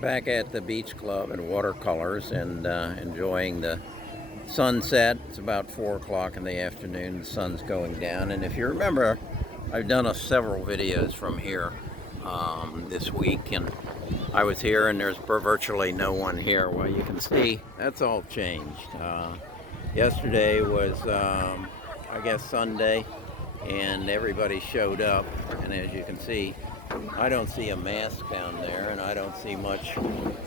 Back at the beach club and watercolors and enjoying the sunset. It's about 4 o'clock in the afternoon. The sun's going down. And if you remember, I've done several videos from here this week. And I was here and there's virtually no one here. Well, you can see that's all changed. Yesterday was, I guess, Sunday. And everybody showed up. And as you can see, I don't see a mask down there, and I don't see much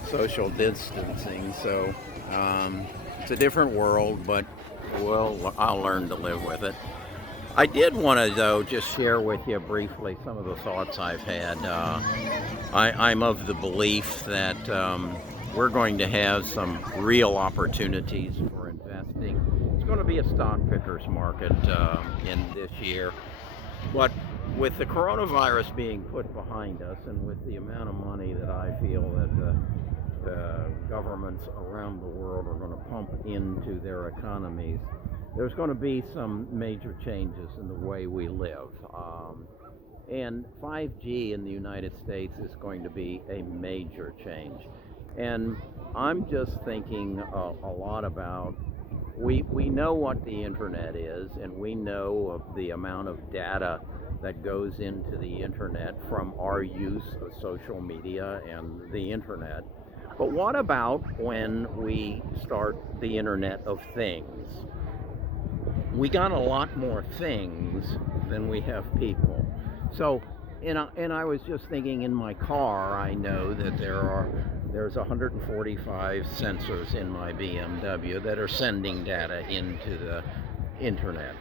social distancing, so it's a different world, but I'll learn to live with it. I did want to, though, just share with you briefly some of the thoughts I've had. I'm of the belief that we're going to have some real opportunities for investing. It's going to be a stock picker's market in this year, but with the coronavirus being put behind us and with the amount of money that I feel that the governments around the world are going to pump into their economies, there's going to be some major changes in the way we live. And 5G in the United States is going to be a major change. And I'm just thinking a lot about, we know what the internet is, and we know of the amount of data that goes into the internet from our use of social media and the internet. But what about when we start the Internet of Things? We got a lot more things than we have people. So, and I was just thinking, in my car, I know that there's 145 sensors in my BMW that are sending data into the internet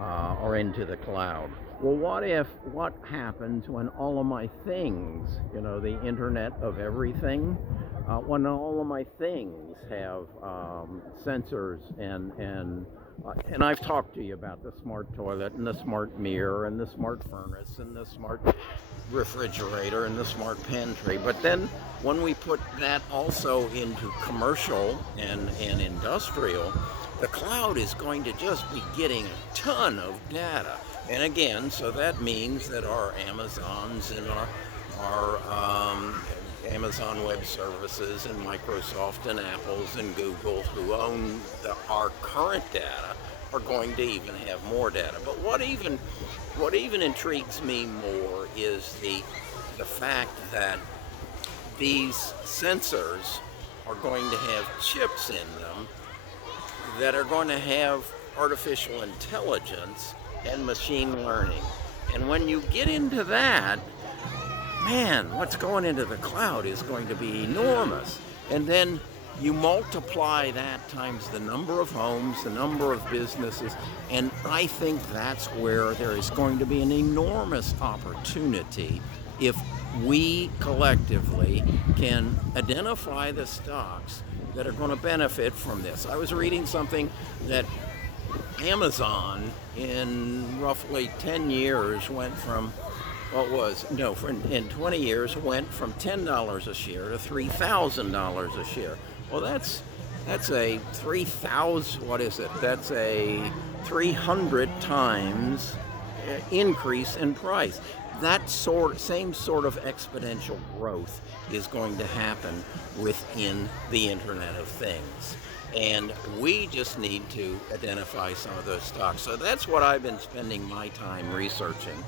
or into the cloud. Well, what happens when all of my things, the Internet of Everything, when all of my things have sensors and I've talked to you about the smart toilet and the smart mirror and the smart furnace and the smart refrigerator and the smart pantry. But then when we put that also into commercial and industrial, the cloud is going to just be getting a ton of data. And again, so that means that our Amazons and our Amazon Web Services and Microsoft and Apples and Google, who own our current data, are going to even have more data. But what even intrigues me more is the fact that these sensors are going to have chips in them that are going to have artificial intelligence and machine learning. And when you get into that, man, what's going into the cloud is going to be enormous. And then you multiply that times the number of homes, the number of businesses, and I think that's where there is going to be an enormous opportunity if we collectively can identify the stocks that are going to benefit from this. I was reading something that Amazon in roughly 10 years went from, in 20 years went from $10 a share to $3,000 a share. Well, that's a 3,000, what is it? That's a 300 times increase in price. That same sort of exponential growth is going to happen within the Internet of Things. And we just need to identify some of those stocks. So that's what I've been spending my time researching.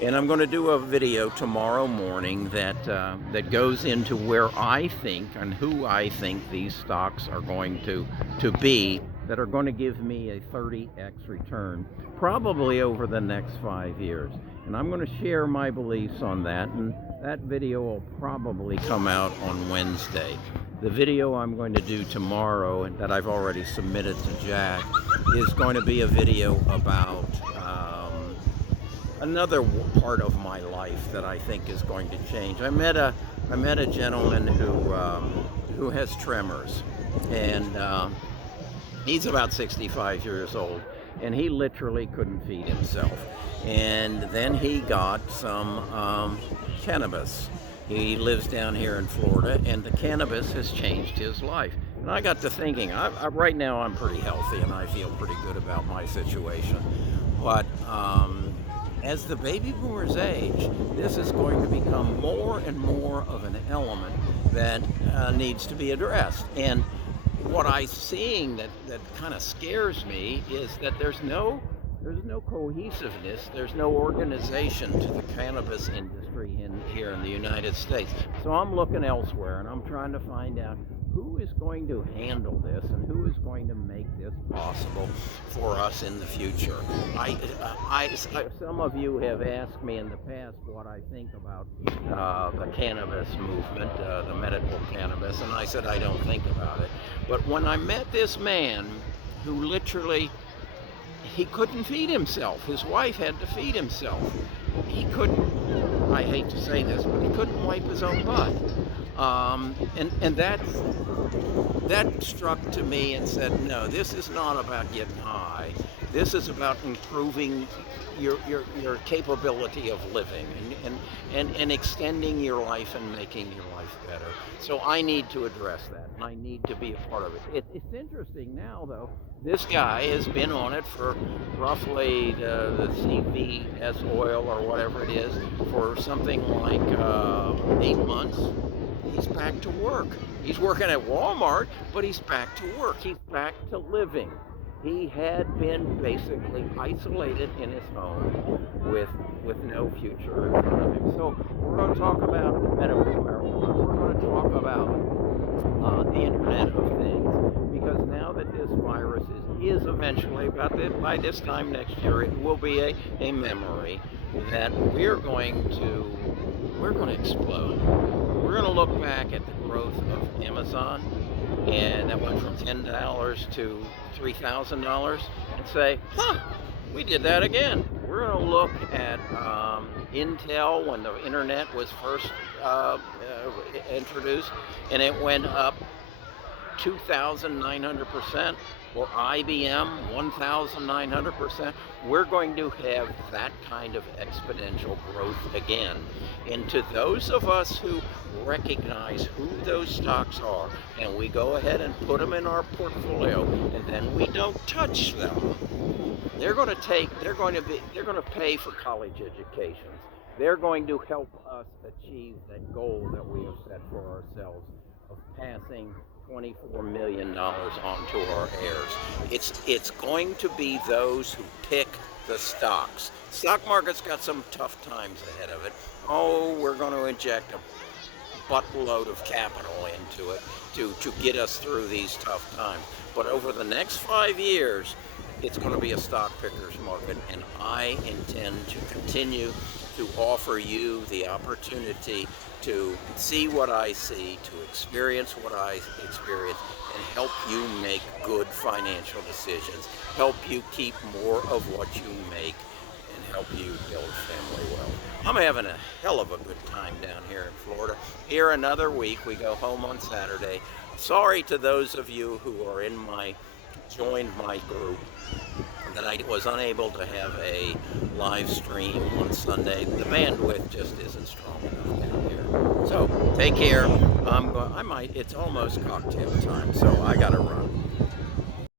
And I'm going to do a video tomorrow morning that goes into where I think and who I think these stocks are going to be, that are going to give me a 30x return, probably over the next 5 years. And I'm going to share my beliefs on that, and that video will probably come out on Wednesday. The video I'm going to do tomorrow, and that I've already submitted to Jack, is going to be a video about another part of my life that I think is going to change. I met a gentleman who has tremors, and he's about 65 years old, and he literally couldn't feed himself. And then he got some cannabis. He lives down here in Florida, and the cannabis has changed his life. And I got to thinking, right now I'm pretty healthy, and I feel pretty good about my situation. But as the baby boomers age, this is going to become more and more of an element that needs to be addressed. And what I'm seeing that kind of scares me is that there's no cohesiveness, there's no organization to the cannabis industry here in the United States. So I'm looking elsewhere, and I'm trying to find out who is going to handle this and who is going to make this possible for us in the future. Some of you have asked me in the past what I think about the cannabis movement, the medical cannabis, and I said I don't think about it. But when I met this man who literally, he couldn't feed himself. His wife had to feed himself. He couldn't, I hate to say this, but he couldn't wipe his own butt. And that struck to me and said, no, this is not about getting high. This is about improving your capability of living and extending your life and making your life better. So I need to address that, and I need to be a part of it. It's interesting now, though. This guy has been on it for roughly the CBS oil or whatever it is for something like 8 months. He's back to work. He's working at Walmart, but he's back to work. He's back to living. He had been basically isolated in his home with no future in front of him. So we're going to talk about medical marijuana. We're going to talk about the Internet of Things, because now that this virus is eventually, by this time next year, it will be a memory that we're going to explode. We're going to look back at the growth of Amazon, and that went from $10 to $3,000, and say, we did that again. We're going to look at Intel when the internet was first introduced, and it went up 2,900%, or IBM 1,900%. We're going to have that kind of exponential growth again. And to those of us who recognize who those stocks are, and we go ahead and put them in our portfolio, and then we don't touch them, they're going to pay for college educations. They're going to help us achieve that goal that we have set for ourselves of passing $24 million onto our heirs. It's going to be those who pick the stocks. Stock market's got some tough times ahead of it. Oh, we're going to inject a buttload of capital into it to get us through these tough times. But over the next 5 years, it's going to be a stock picker's market, and I intend to continue to offer you the opportunity to see what I see, to experience what I experience, and help you make good financial decisions, help you keep more of what you make, and help you build family wealth. I'm having a hell of a good time down here in Florida. Here another week. We go home on Saturday. Sorry to those of you who are joined my group that I was unable to have a live stream on Sunday. The bandwidth just isn't strong enough down here. So take care. It's almost cocktail time, so I gotta run.